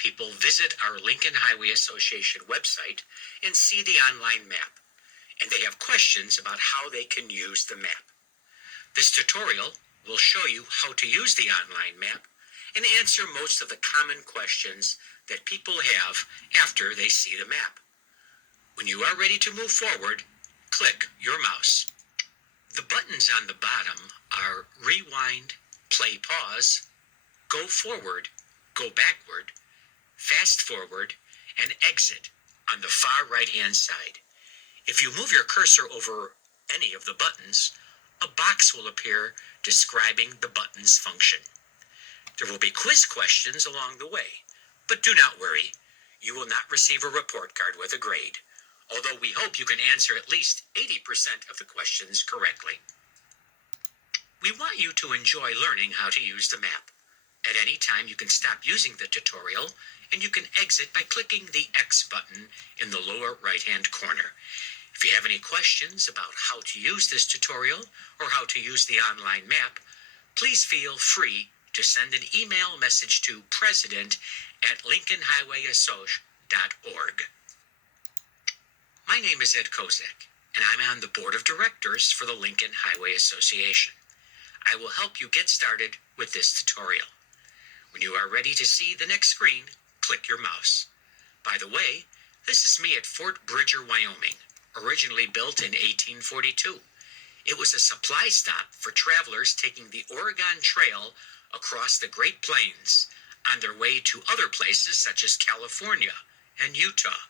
people visit our Lincoln Highway Association website and see the online map, and they have questions about how they can use the map. This tutorial will show you how to use the online map and answer most of the common questions that people have after they see the map. When you are ready to move forward, click your mouse. The buttons on the bottom are rewind, play pause, go forward, go backward, fast forward, and exit on the far right-hand side. If you move your cursor over any of the buttons, a box will appear describing the button's function. There will be quiz questions along the way, but do not worry. You will not receive a report card with a grade, although we hope you can answer at least 80% of the questions correctly. We want you to enjoy learning how to use the map. At any time, you can stop using the tutorial, and you can exit by clicking the X button in the lower right-hand corner. If you have any questions about how to use this tutorial or how to use the online map, please feel free to send an email message to president@lincolnhighwayassociation.org. My name is Ed Kozak, and I'm on the Board of Directors for the Lincoln Highway Association. I will help you get started with this tutorial. When you are ready to see the next screen, click your mouse. By the way, this is me at Fort Bridger, Wyoming, originally built in 1842. It was a supply stop for travelers taking the Oregon Trail across the Great Plains on their way to other places such as California and Utah.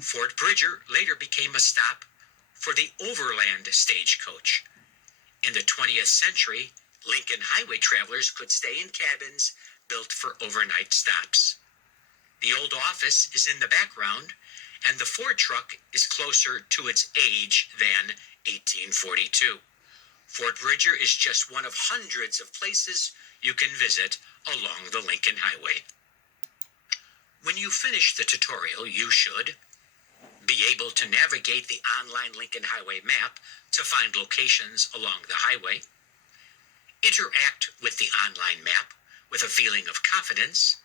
Fort Bridger later became a stop for the overland stagecoach. In the 20th century, Lincoln Highway travelers could stay in cabins built for overnight stops. The old office is in the background, and the Ford truck is closer to its age than 1842. Fort Bridger is just one of hundreds of places you can visit along the Lincoln Highway. When you finish the tutorial, you should be able to navigate the online Lincoln Highway map to find locations along the highway, interact with the online map with a feeling of confidence,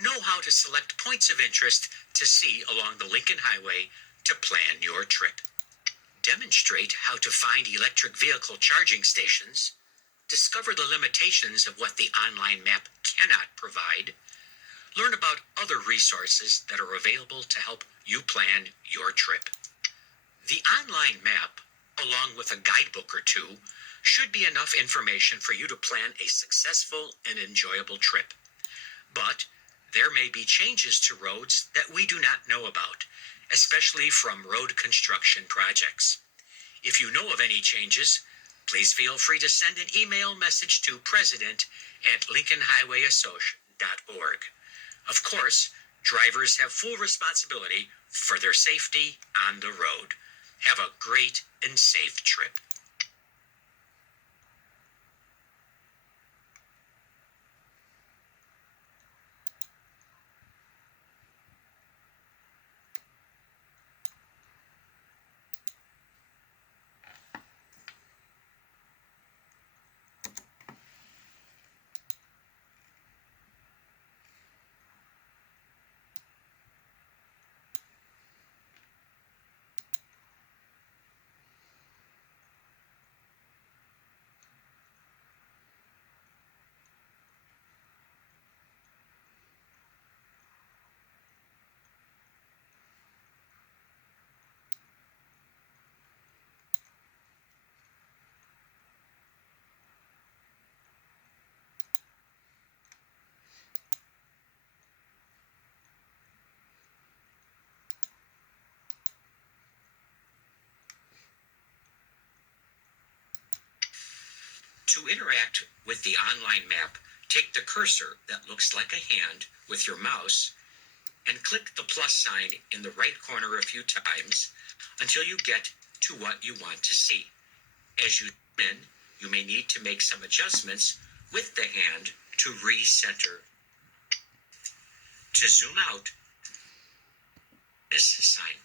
know how to select points of interest to see along the Lincoln Highway to plan your trip, demonstrate how to find electric vehicle charging stations, discover the limitations of what the online map cannot provide, learn about other resources that are available to help you plan your trip. The online map, along with a guidebook or two, should be enough information for you to plan a successful and enjoyable trip. But there may be changes to roads that we do not know about, especially from road construction projects. If you know of any changes, please feel free to send an email message to president@lincolnhighwayassociation.org. Of course, drivers have full responsibility for their safety on the road. Have a great and safe trip. To interact with the online map, take the cursor that looks like a hand with your mouse and click the plus sign in the right corner a few times until you get to what you want to see. As you zoom in, you may need to make some adjustments with the hand to recenter. To zoom out, this sign.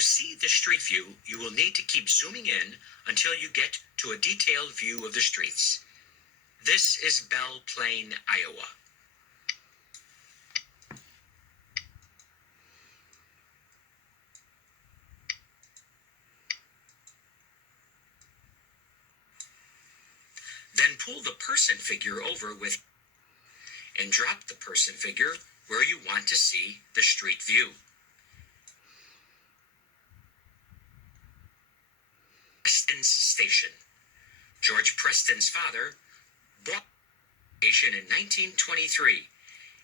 To see the street view, you will need to keep zooming in until you get to a detailed view of the streets. This is Belle Plaine, Iowa. Then pull the person figure over and drop the person figure where you want to see the street view. Preston's Station. George Preston's father bought the station in 1923,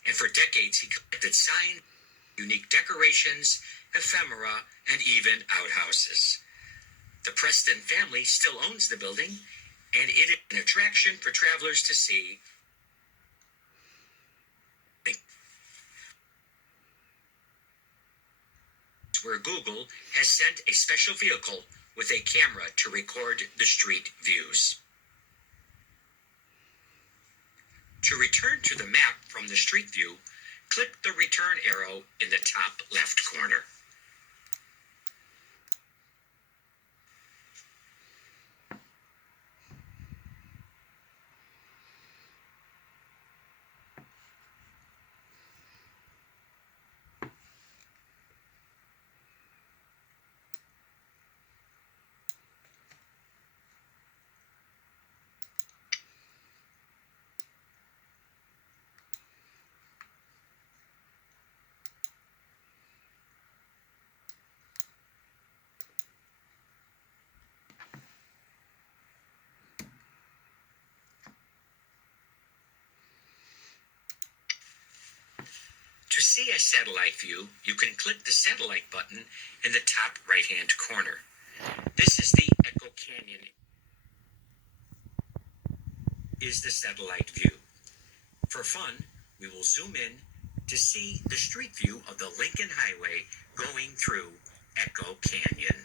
and for decades he collected signs, unique decorations, ephemera, and even outhouses. The Preston family still owns the building, and it is an attraction for travelers to see. Where Google has sent a special vehicle with a camera to record the street views. To return to the map from the street view, click the return arrow in the top left corner. To see a satellite view, you can click the satellite button in the top right-hand corner. This is the Echo Canyon. Is the satellite view. For fun, we will zoom in to see the street view of the Lincoln Highway going through Echo Canyon.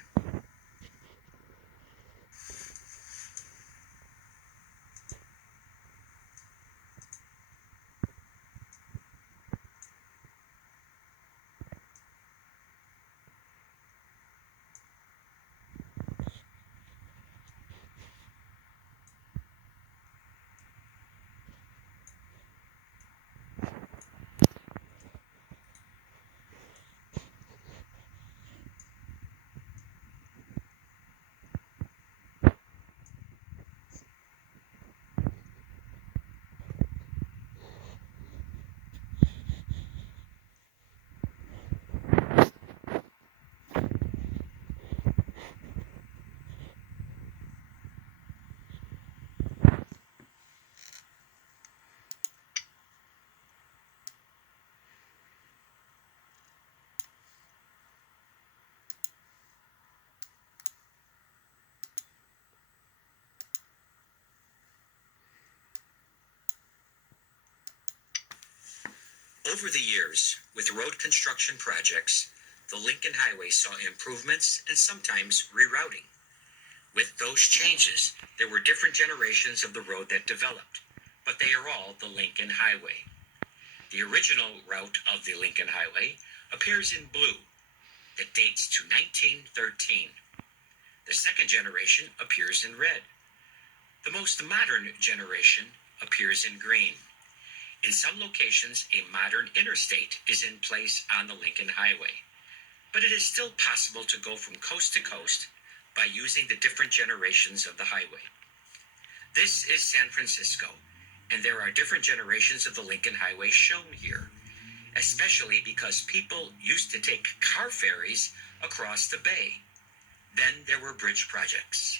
Over the years, with road construction projects, the Lincoln Highway saw improvements and sometimes rerouting. With those changes, there were different generations of the road that developed, but they are all the Lincoln Highway. The original route of the Lincoln Highway appears in blue. It dates to 1913. The second generation appears in red. The most modern generation appears in green. In some locations, a modern interstate is in place on the Lincoln Highway, but it is still possible to go from coast to coast by using the different generations of the highway. This is San Francisco, and there are different generations of the Lincoln Highway shown here, especially because people used to take car ferries across the bay. Then there were bridge projects.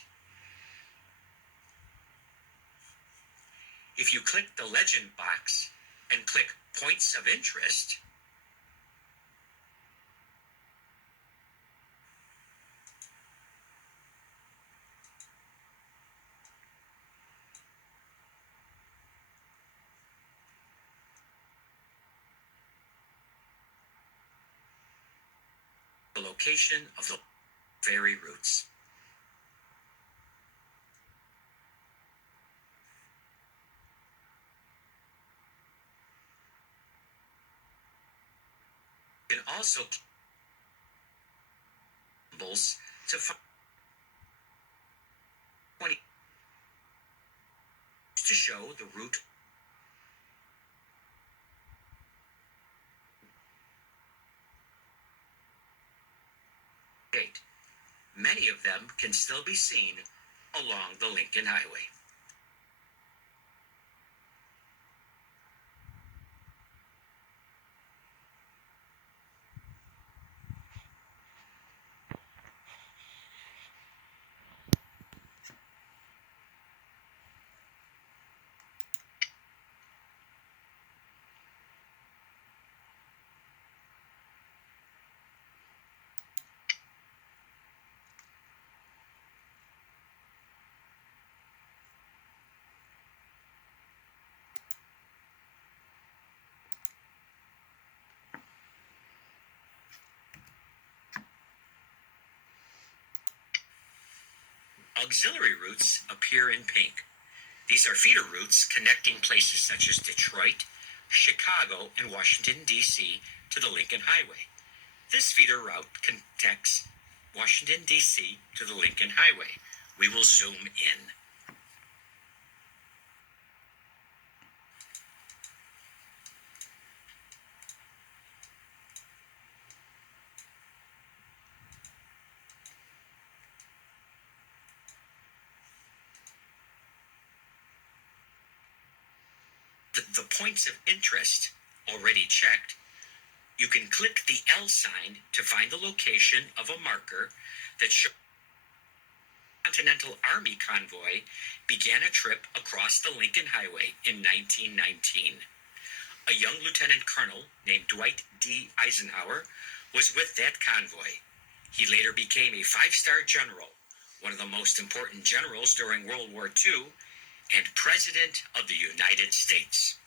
If you click the legend box and click Points of Interest, the location of the ferry routes. You can also symbols to find 20 to show the root. Many of them can still be seen along the Lincoln Highway. Auxiliary routes appear in pink. These are feeder routes connecting places such as Detroit, Chicago, and Washington, D.C. to the Lincoln Highway. This feeder route connects Washington, D.C. to the Lincoln Highway. We will zoom in. The points of interest already checked, you can click the L sign to find the location of a marker that shows Continental Army convoy began a trip across the Lincoln Highway in 1919. A young lieutenant colonel named Dwight D. Eisenhower was with that convoy. He later became a five-star general, one of the most important generals during World War II, and President of the United States.